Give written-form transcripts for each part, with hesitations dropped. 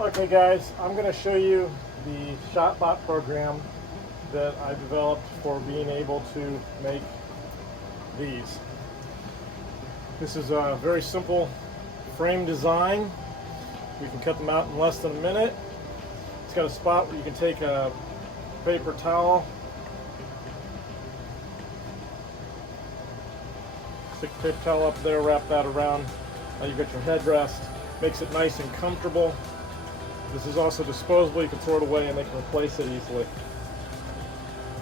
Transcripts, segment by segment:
Okay guys, I'm going to show you the Shopbot program that I developed for being able to make these. This is a very simple frame design. We can cut them out in less than a minute. It's got a spot where you can take a paper towel, stick the paper towel up there, wrap that around. Now you've got your headrest. Makes it nice and comfortable. This is also disposable. You can throw it away and they can replace it easily.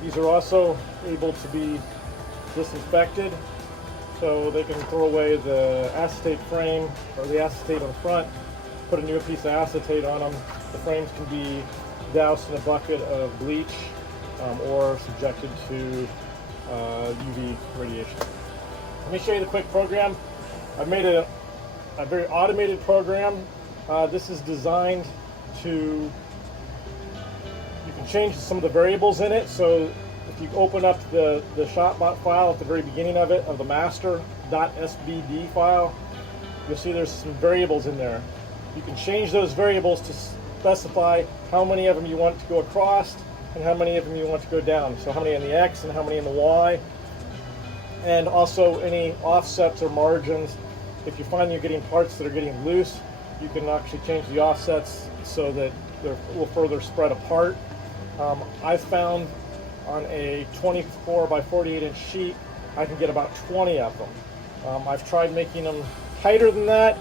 These are also able to be disinfected, so they can throw away the acetate frame or the acetate on the front, put a new piece of acetate on them. The frames can be doused in a bucket of bleach or subjected to UV radiation. Let me show you the quick program. I've made a very automated program. This is designed to, you can change some of the variables in it. So if you open up the Shopbot file at the very beginning of it, of the master.sbd file, you'll see there's some variables in there. You can change those variables to specify how many of them you want to go across and how many of them you want to go down. So how many in the X and how many in the Y, and also any offsets or margins. If you find you're getting parts that are getting loose, you can actually change the offsets so that they will further spread apart. I found on a 24 by 48 inch sheet, I can get about 20 of them. I've tried making them tighter than that,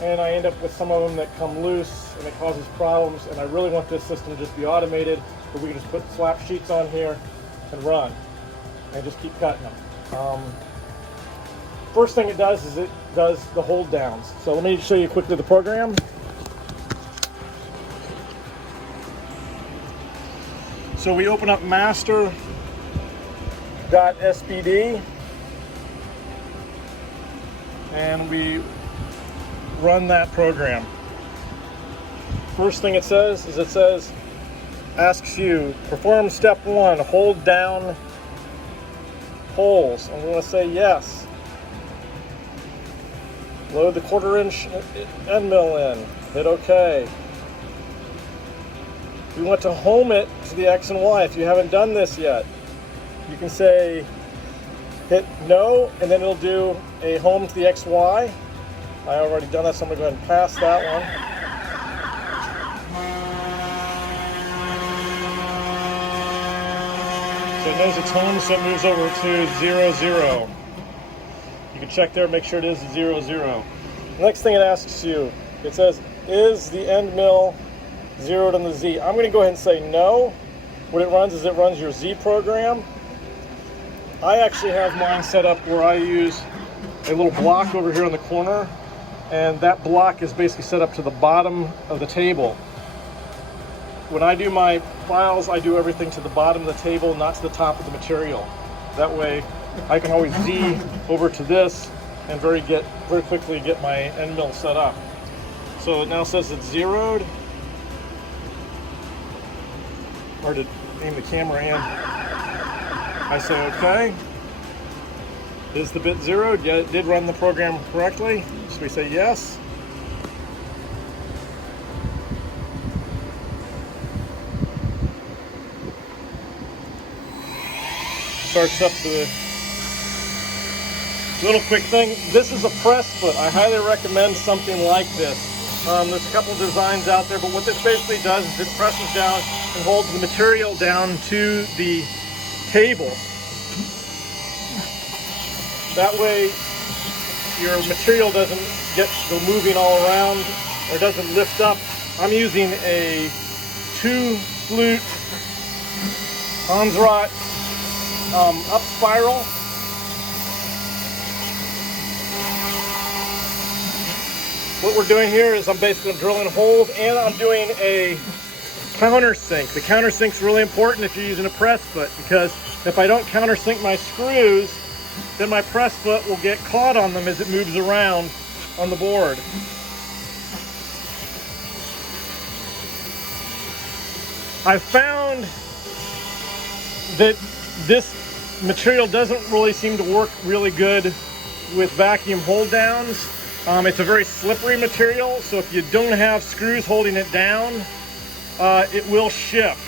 and I end up with some of them that come loose and it causes problems, and I really want this system to just be automated, where we can just put slap sheets on here and run and just keep cutting them. First thing it does is it does the hold downs. So let me show you quickly the program. So we open up master.sbd and we run that program. First thing it says is asks you, perform step 1, hold down holes. I'm going to say yes. Load the 1/4 inch end mill in, hit OK. We want to home it to the X and Y. If you haven't done this yet, you can say hit no, and then it'll do a home to the XY. I already done that, so I'm going to go ahead and pass that one. So it knows it's home, so it moves over to 0, 0. You can check there, make sure it is 0, 0. Next thing it asks you, it says, is the end mill zeroed on the Z? I'm going to go ahead and say no. What it runs is it runs your Z program. I actually have mine set up where I use a little block over here in the corner, and that block is basically set up to the bottom of the table. When I do my files, I do everything to the bottom of the table, not to the top of the material. That way I can always Z over to this and very quickly get my end mill set up. So it now says it's zeroed. Or to aim the camera in, I say OK. Is the bit zeroed? Yeah, it did run the program correctly. So we say yes. Starts up the little quick thing. This is a press foot. I highly recommend something like this. There's a couple designs out there, but what this basically does is it presses down and holds the material down to the table. That way your material doesn't go moving all around or doesn't lift up. I'm using a 2-flute Hansrot up spiral. What we're doing here is I'm basically drilling holes, and I'm doing a countersink. The countersink's really important if you're using a press foot, because if I don't countersink my screws, then my press foot will get caught on them as it moves around on the board. I found that this material doesn't really seem to work really good with vacuum hold downs. It's a very slippery material, so if you don't have screws holding it down, it will shift.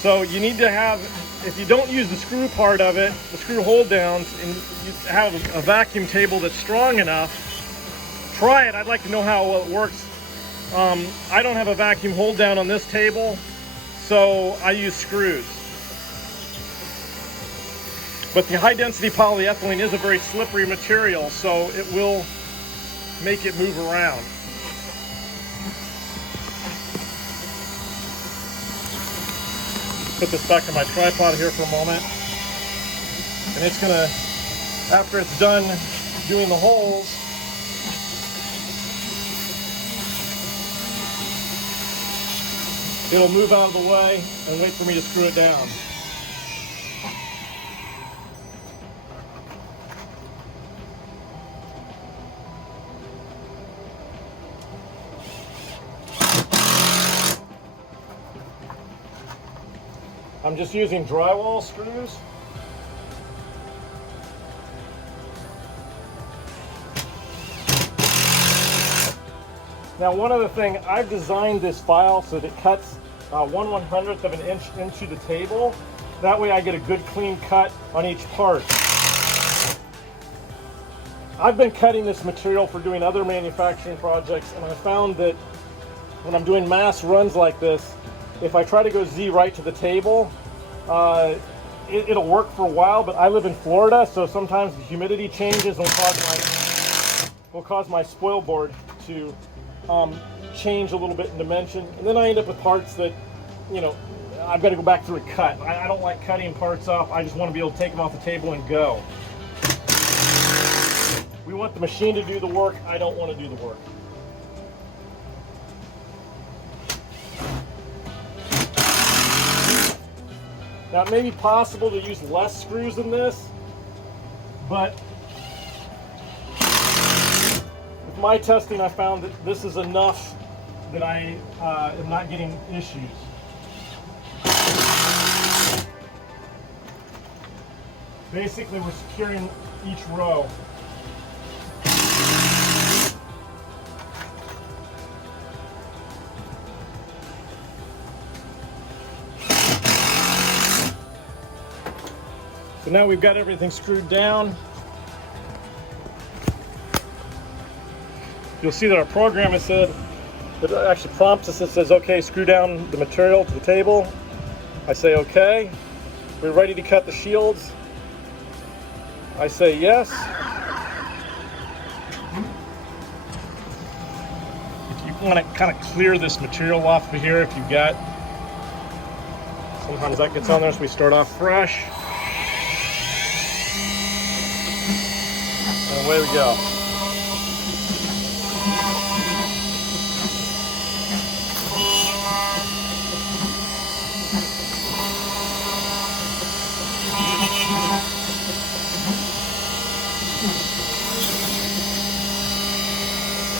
So you need to have, if you don't use the screw part of it, the screw hold downs, and you have a vacuum table that's strong enough, try it. I'd like to know how well it works. I don't have a vacuum hold down on this table, so I use screws. But the high density polyethylene is a very slippery material, so it will make it move around. Put this back on my tripod here for a moment. And it's gonna, after it's done doing the holes, it'll move out of the way and wait for me to screw it down. I'm just using drywall screws. Now, one other thing, I've designed this file so that it cuts 1/100th of an inch into the table. That way I get a good clean cut on each part. I've been cutting this material for doing other manufacturing projects, and I found that when I'm doing mass runs like this, if I try to go Z right to the table, it'll work for a while, but I live in Florida, so sometimes the humidity changes and will cause my spoil board to change a little bit in dimension, and then I end up with parts that, you know, I've got to go back through and cut. I don't like cutting parts off. I just want to be able to take them off the table and go. We want the machine to do the work. I don't want to do the work. Now, it may be possible to use less screws than this, but with my testing, I found that this is enough that I am not getting issues. Basically, we're securing each row. So now we've got everything screwed down. You'll see that our program has said, it actually prompts us, it says, okay, screw down the material to the table. I say, okay. We're ready to cut the shields. I say yes. You want to kind of clear this material off of here if you've got, sometimes that gets on there, so we start off fresh. And away we go.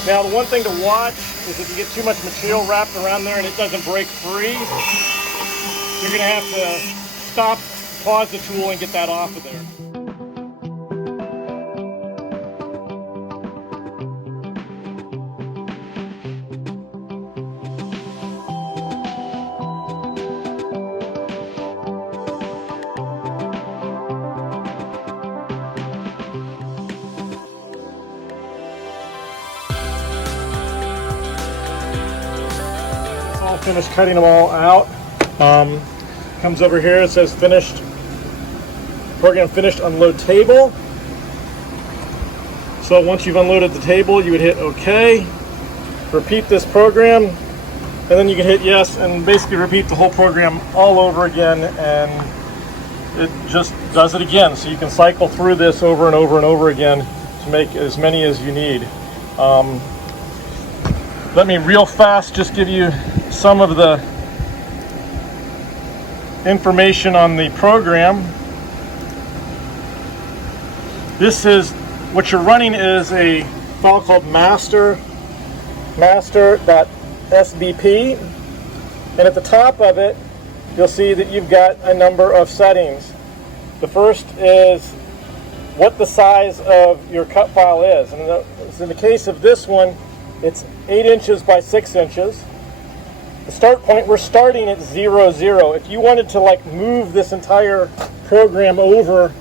Now, the one thing to watch is if you get too much material wrapped around there and it doesn't break free, you're going to have to stop, pause the tool, and get that off of there. All finished cutting them all out. Comes over here, it says finished, program finished, unload table. So once you've unloaded the table, you would hit OK, repeat this program, and then you can hit yes, and basically repeat the whole program all over again, and it just does it again. So you can cycle through this over and over and over again to make as many as you need. Let me real fast just give you some of the information on the program. This is, what you're running is a file called master.sbp, and at the top of it you'll see that you've got a number of settings. The first is what the size of your cut file is. And in the case of this one, it's 8 inches by 6 inches. The start point, we're starting at 0, 0. If you wanted to like move this entire program over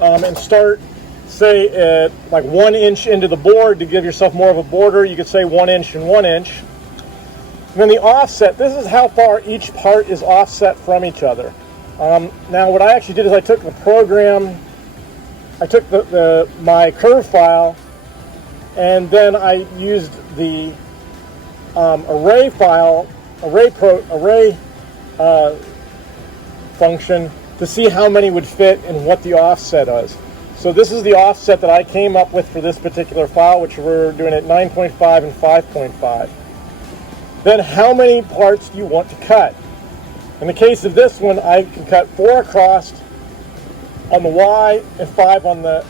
and start, say, at like 1 inch into the board to give yourself more of a border, you could say 1 inch and 1 inch. And then the offset, this is how far each part is offset from each other. Now what I actually did is I took the program, I took my curve file, and then I used the array function to see how many would fit and what the offset is. So this is the offset that I came up with for this particular file, which we're doing at 9.5 and 5.5. Then how many parts do you want to cut? In the case of this one, I can cut 4 across on the Y and 5 on the,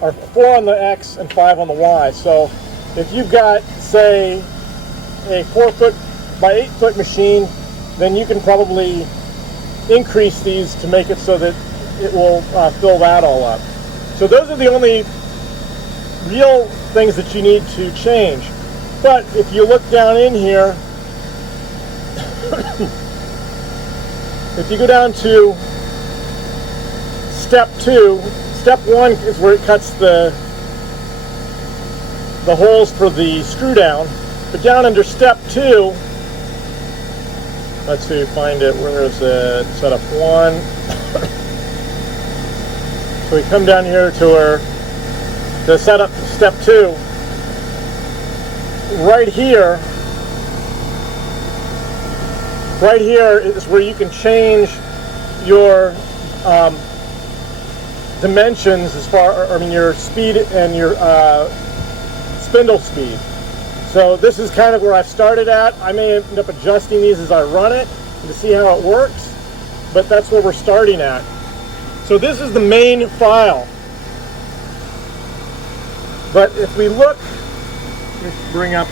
or 4 on the X and 5 on the Y. So if you've got, say, a 4-foot by 8-foot machine, then you can probably increase these to make it so that it will fill that all up. So those are the only real things that you need to change. But if you look down in here, if you go down to step 2, step 1 is where it cuts the holes for the screw down. But down under step 2, let's see, find it, where is it? Setup 1. So we come down here to our, to set up step 2. Right here is where you can change your dimensions as far, I mean your speed and your spindle speed. So this is kind of where I've started at. I may end up adjusting these as I run it to see how it works, but that's where we're starting at. So this is the main file. But if we look, let's bring up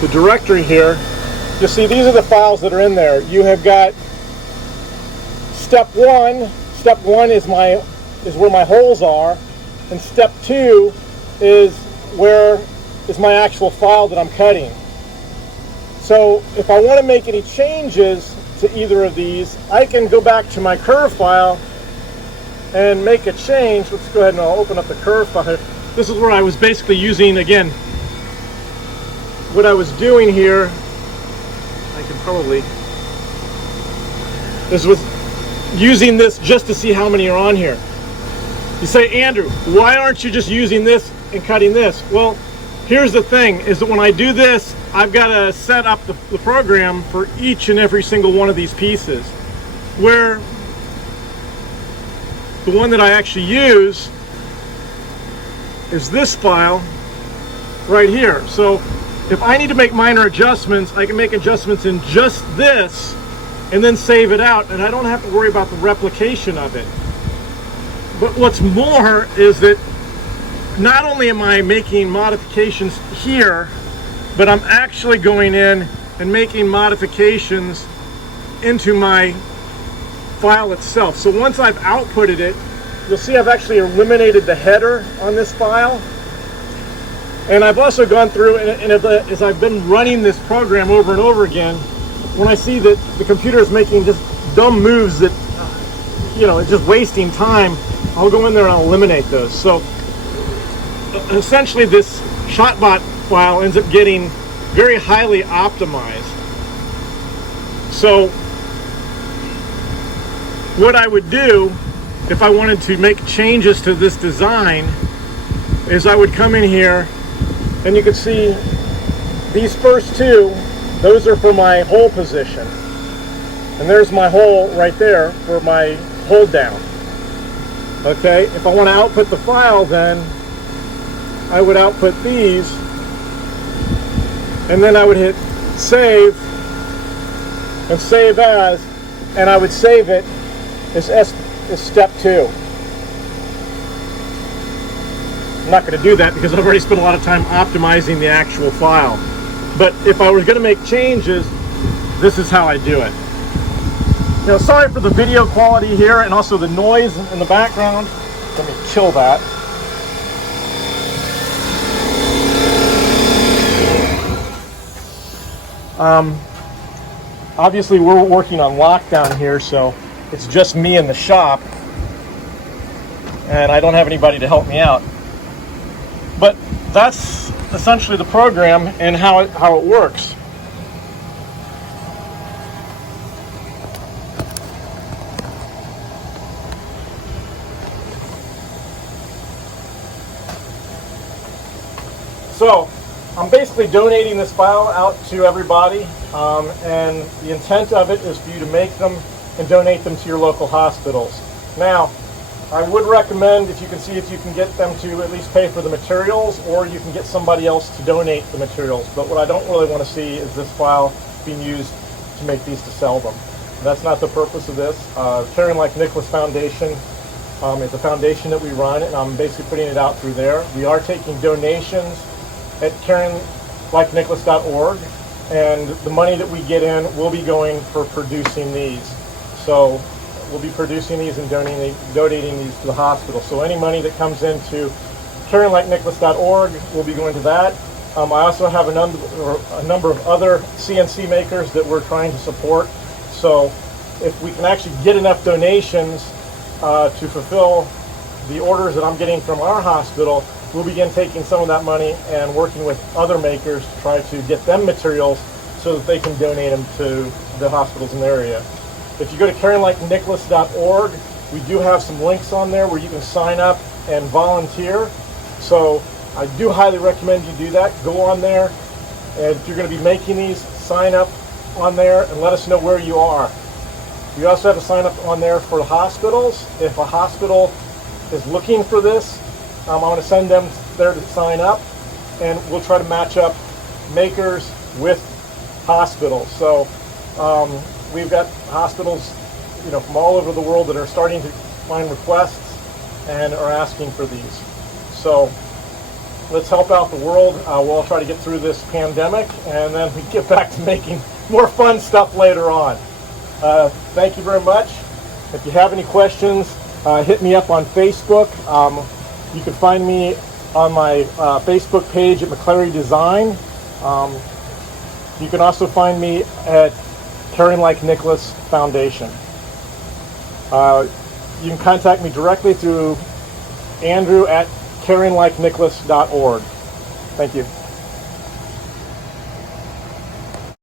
the directory here. You'll see these are the files that are in there. You have got step 1. Step 1 is where my holes are, and step 2 is where is my actual file that I'm cutting. So if I want to make any changes to either of these, I can go back to my curve file and make a change. Let's go ahead and I'll open up the curve file. This is where I was basically using, again, what I was doing here. I can probably, this was using this just to see how many are on here. You say, Andrew, why aren't you just using this and cutting this? Well, here's the thing, is that when I do this, I've got to set up the program for each and every single one of these pieces. Where the one that I actually use is this file right here. So if I need to make minor adjustments, I can make adjustments in just this and then save it out, and I don't have to worry about the replication of it. But what's more is that not only am I making modifications here, but I'm actually going in and making modifications into my file itself. So once I've outputted it, you'll see I've actually eliminated the header on this file. And I've also gone through, and as I've been running this program over and over again, when I see that the computer is making just dumb moves that, you know, it's just wasting time, I'll go in there and I'll eliminate those. So essentially this Shopbot file ends up getting very highly optimized. So what I would do if I wanted to make changes to this design is I would come in here, and you can see these first two, those are for my hole position. And there's my hole right there for my hold down. Okay, if I want to output the file, then I would output these, and then I would hit save and save as, and I would save it as step 2. I'm not going to do that because I've already spent a lot of time optimizing the actual file. But if I was going to make changes, this is how I do it. sorry for the video quality here and also the noise in the background. Let me kill that. Obviously we're working on lockdown here, so it's just me in the shop and I don't have anybody to help me out. But that's essentially the program and how it works. So I'm basically donating this file out to everybody, and the intent of it is for you to make them and donate them to your local hospitals. Now, I would recommend, if you can see if you can get them to at least pay for the materials, or you can get somebody else to donate the materials. But what I don't really want to see is this file being used to make these to sell them. That's not the purpose of this. Caring Like Nicholas Foundation is a foundation that we run, and I'm basically putting it out through there. We are taking donations at caringlikenicholas.org, and the money that we get in will be going for producing these. So we'll be producing these and donating these to the hospital. So any money that comes into caringlikenicholas.org will be going to that. I also have a number of other CNC makers that we're trying to support. So if we can actually get enough donations to fulfill the orders that I'm getting from our hospital, we'll begin taking some of that money and working with other makers to try to get them materials so that they can donate them to the hospitals in their area. If you go to caringlikenicholas.org, we do have some links on there where you can sign up and volunteer. So I do highly recommend you do that. Go on there, and if you're going to be making these, sign up on there and let us know where you are. We also have a sign up on there for hospitals. If a hospital is looking for this, I want to send them there to sign up, and we'll try to match up makers with hospitals. So we've got hospitals, from all over the world that are starting to find requests and are asking for these. So let's help out the world. We'll all try to get through this pandemic, and then we get back to making more fun stuff later on. Thank you very much. If you have any questions, hit me up on Facebook. You can find me on my Facebook page at McClary Design. You can also find me at Caring Like Nicholas Foundation. You can contact me directly through Andrew at caringlikenicholas.org. Thank you.